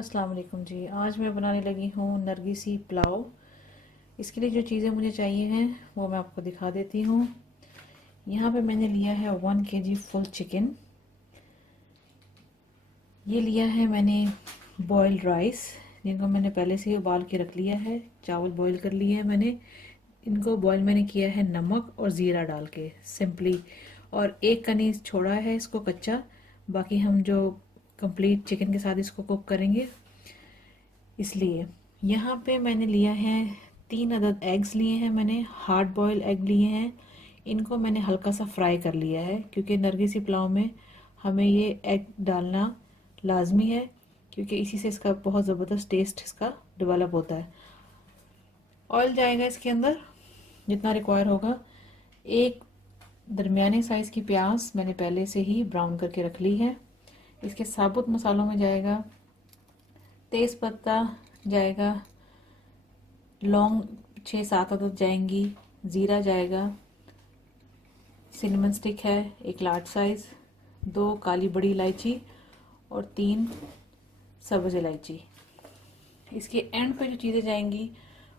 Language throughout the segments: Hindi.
अस्सलाम वालेकुम जी। आज मैं बनाने लगी हूँ नरगिसी पुलाव। इसके लिए जो चीज़ें मुझे चाहिए हैं वो मैं आपको दिखा देती हूँ। यहाँ पे मैंने लिया है 1 kg फुल चिकन। ये लिया है मैंने बॉइल्ड राइस, जिनको मैंने पहले से ही उबाल के रख लिया है। चावल बॉईल कर लिए हैं मैंने। इनको बॉईल मैंने किया है नमक और ज़ीरा डाल के सिंपली। और एक कनीज छोड़ा है इसको कच्चा, बाकी हम जो कंप्लीट चिकन के साथ इसको कुक करेंगे इसलिए। यहाँ पे मैंने लिया है 3 अदद एग्स लिए हैं मैंने, हार्ड बॉयल एग लिए हैं। इनको मैंने हल्का सा फ्राई कर लिया है क्योंकि नरगिसी पुलाव में हमें ये एग डालना लाजमी है, क्योंकि इसी से इसका बहुत ज़बरदस्त टेस्ट इसका डेवलप होता है। ऑयल जाएगा इसके अंदर जितना रिक्वायर होगा। एक दरमियाने साइज़ की प्याज मैंने पहले से ही ब्राउन करके रख ली है। इसके साबुत मसालों में जाएगा तेज़ पत्ता, जाएगा लौंग 6-7 अदद जाएंगी, ज़ीरा जाएगा, सिनेमन स्टिक है एक लार्ज साइज़, 2 काली बड़ी इलायची और 3 सब्ज़ इलायची। इसके एंड पे जो चीज़ें जाएंगी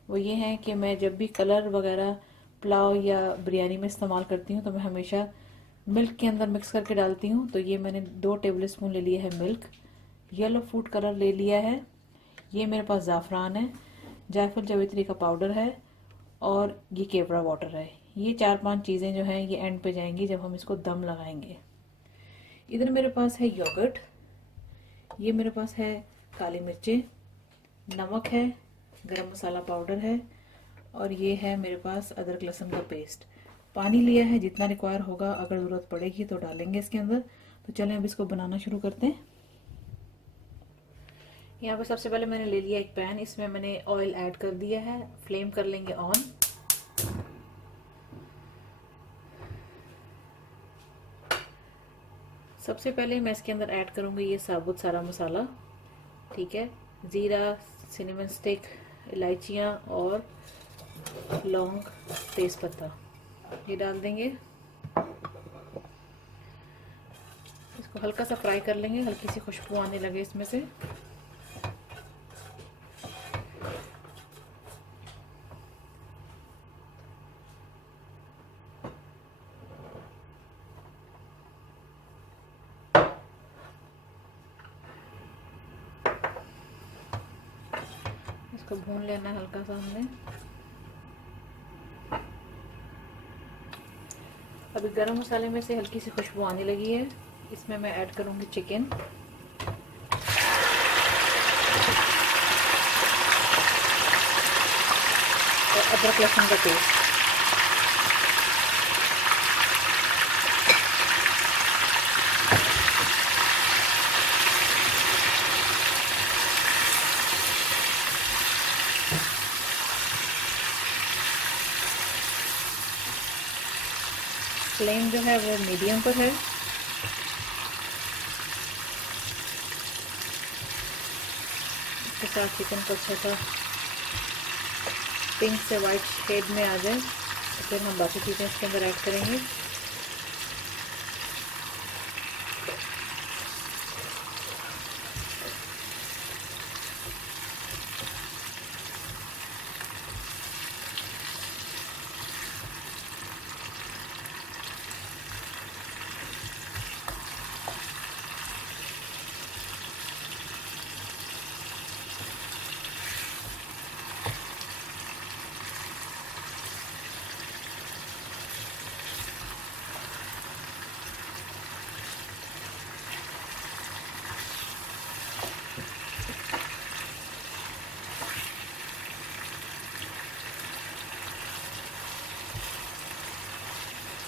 वो ये है कि मैं जब भी कलर वगैरह पुलाव या बिरयानी में इस्तेमाल करती हूँ तो मैं हमेशा मिल्क के अंदर मिक्स करके डालती हूँ। तो ये मैंने 2 टेबल स्पून ले लिया है मिल्क। येलो फूड कलर ले लिया है। ये मेरे पास ज़ाफ़रान है, जायफल जावित्री का पाउडर है और ये केवड़ा वाटर है। ये 4-5 चीज़ें जो हैं ये एंड पे जाएंगी जब हम इसको दम लगाएंगे। इधर मेरे पास है योगर्ट, ये मेरे पास है काली मिर्चें, नमक है, गरम मसाला पाउडर है और ये है मेरे पास अदरक लहसुन का पेस्ट। पानी लिया है जितना रिक्वायर होगा, अगर ज़रूरत पड़ेगी तो डालेंगे इसके अंदर। तो चलें अब इसको बनाना शुरू करते हैं। यहाँ पे सबसे पहले मैंने ले लिया एक पैन, इसमें मैंने ऑयल ऐड कर दिया है। फ्लेम कर लेंगे ऑन। सबसे पहले मैं इसके अंदर ऐड करूँगी ये साबुत सारा मसाला, ठीक है। ज़ीरा, सिनेमन स्टिक, इलायचियाँ और लौंग, तेज़पत्ता ये डाल देंगे। इसको हल्का सा फ्राई कर लेंगे, हल्की सी खुशबू आने लगे इसमें से। इसको भून लेना है हल्का सा हमने। अभी गरम मसाले में से हल्की सी खुशबू आने लगी है। इसमें मैं ऐड करूँगी चिकन। और अदरक लहसुन का पेस्ट। फ्लेम जो है वो मीडियम पर है। इसके साथ चिकन को अच्छा सा पिंक से वाइट शेड में आ जाए तो फिर हम बाकी चीज़ें इसके अंदर ऐड करेंगे।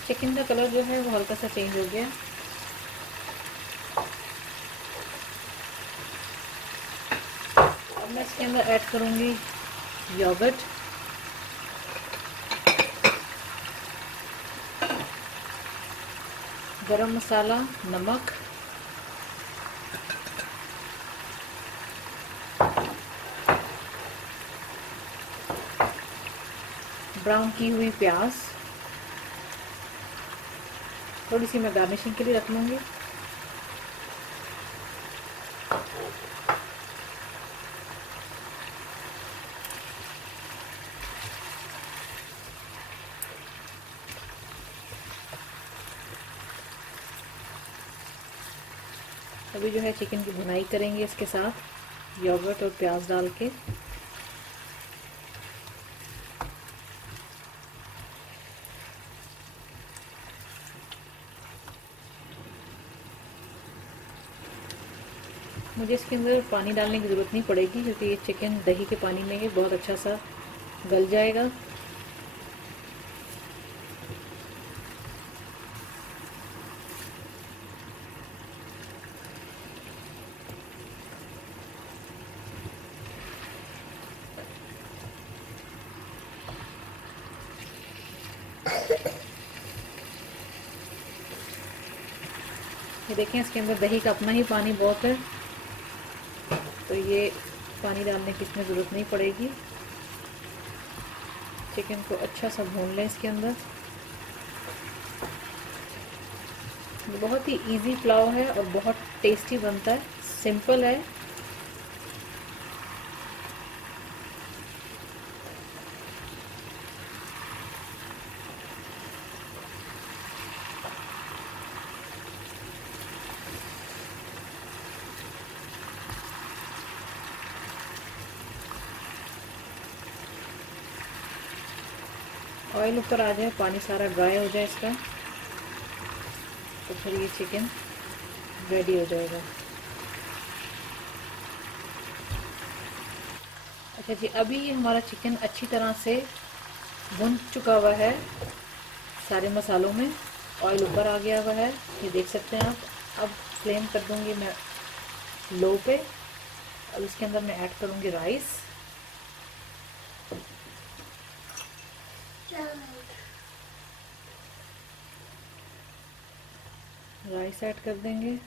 चिकन का कलर जो है वो हल्का सा चेंज हो गया। अब मैं इसके अंदर ऐड करूँगी योगर्ट, गरम मसाला, नमक, ब्राउन की हुई प्याज, थोड़ी सी मैं गार्निशिंग के लिए रख लूँगी। अभी जो है चिकन की भुनाई करेंगे इसके साथ योगर्ट और प्याज डाल के। मुझे इसके अंदर पानी डालने की ज़रूरत नहीं पड़ेगी क्योंकि ये चिकन दही के पानी में ही बहुत अच्छा सा गल जाएगा। ये देखें इसके अंदर दही का अपना ही पानी बहुत है, तो ये पानी डालने की इसमें ज़रूरत नहीं पड़ेगी। चिकन को अच्छा सा भून लें इसके अंदर। बहुत ही इजी पुलाव है और बहुत टेस्टी बनता है, सिंपल है। ऑयल ऊपर आ जाए, पानी सारा ड्राई हो जाए इसका, तो फिर ये चिकन रेडी हो जाएगा। अच्छा जी, अभी ये हमारा चिकन अच्छी तरह से भुन चुका हुआ है सारे मसालों में, ऑयल ऊपर आ गया हुआ है, ये देख सकते हैं आप। अब फ्लेम कर दूंगी मैं लो पे। अब इसके अंदर मैं ऐड करूंगी राइस। राइस ऐड कर देंगे।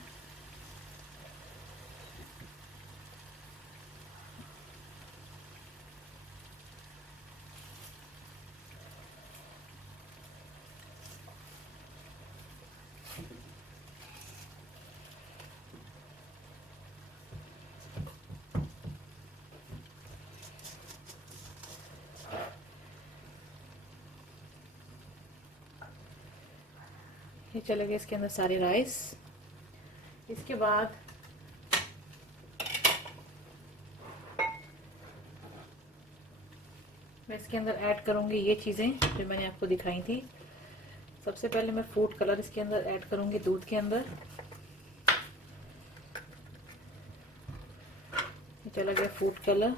ये चले गए इसके अंदर सारे राइस। इसके बाद मैं इसके अंदर ऐड करूंगी ये चीज़ें जो मैंने आपको दिखाई थी। सबसे पहले मैं फूड कलर इसके अंदर ऐड करूंगी दूध के अंदर। ये चला गया फूड कलर।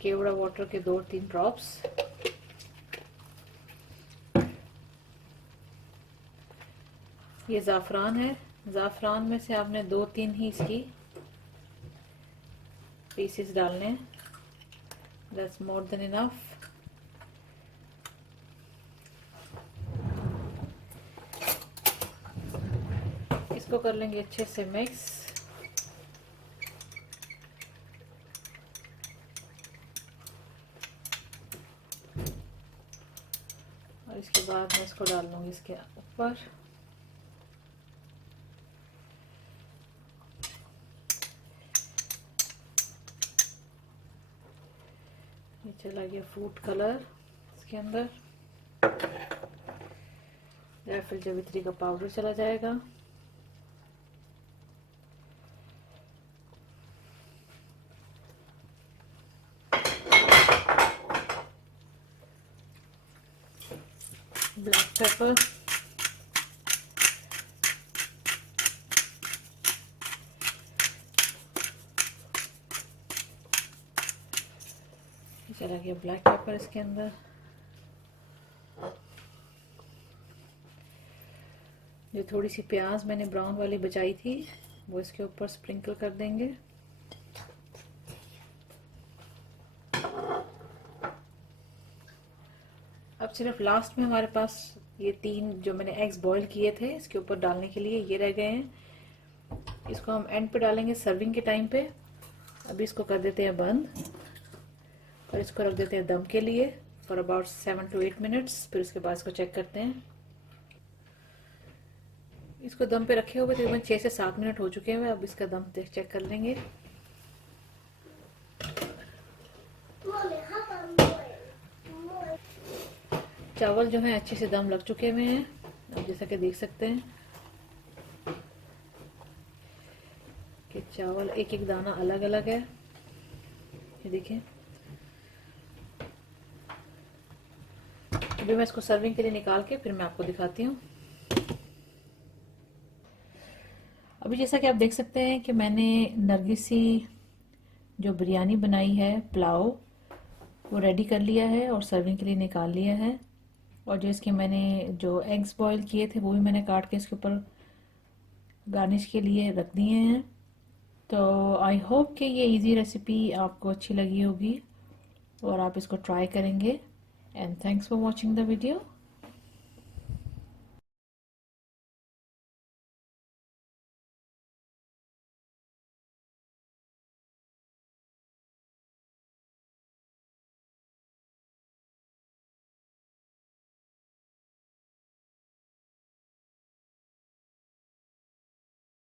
केवड़ा वाटर के 2-3 ड्रॉप्स। ये ज़ाफ़रान है, ज़ाफ़रान में से आपने 2-3 ही इसकी पीसेस डालने हैं, दैट्स मोर देन इनफ। इसको कर लेंगे अच्छे से मिक्स। और इसके बाद मैं इसको डाल लूँगी इसके ऊपर। ये चला गया फूड कलर इसके अंदर। राइफल जावित्री का पाउडर चला जाएगा। ब्लैक पेपर, चला गया ब्लैक पेपर इसके अंदर। जो थोड़ी सी प्याज मैंने ब्राउन वाली बचाई थी वो इसके ऊपर स्प्रिंकल कर देंगे। अब सिर्फ लास्ट में हमारे पास ये 3 जो मैंने एग्स बॉईल किए थे इसके ऊपर डालने के लिए ये रह गए हैं। इसको हम एंड पे डालेंगे सर्विंग के टाइम पे। अभी इसको कर देते हैं बंद और इसको रख देते हैं दम के लिए फॉर अबाउट 7 to 8 मिनट्स। फिर उसके बाद इसको चेक करते हैं। इसको दम पे रखे हुए तकरीबन 6 से 7 मिनट हो चुके हैं। अब इसका दम चेक कर लेंगे। चावल जो है अच्छे से दम लग चुके हुए हैं। अब जैसा कि देख सकते हैं कि चावल एक एक दाना अलग अलग है। ये देखिए, अभी मैं इसको सर्विंग के लिए निकाल के फिर मैं आपको दिखाती हूँ। अभी जैसा कि आप देख सकते हैं कि मैंने नरगिसी जो बिरयानी बनाई है, पुलाव, वो रेडी कर लिया है और सर्विंग के लिए निकाल लिया है। और जो इसके मैंने जो एग्स बॉईल किए थे वो भी मैंने काट के इसके ऊपर गार्निश के लिए रख दिए हैं। तो आई होप कि ये इजी रेसिपी आपको अच्छी लगी होगी और आप इसको ट्राई करेंगे। And thanks for watching the video.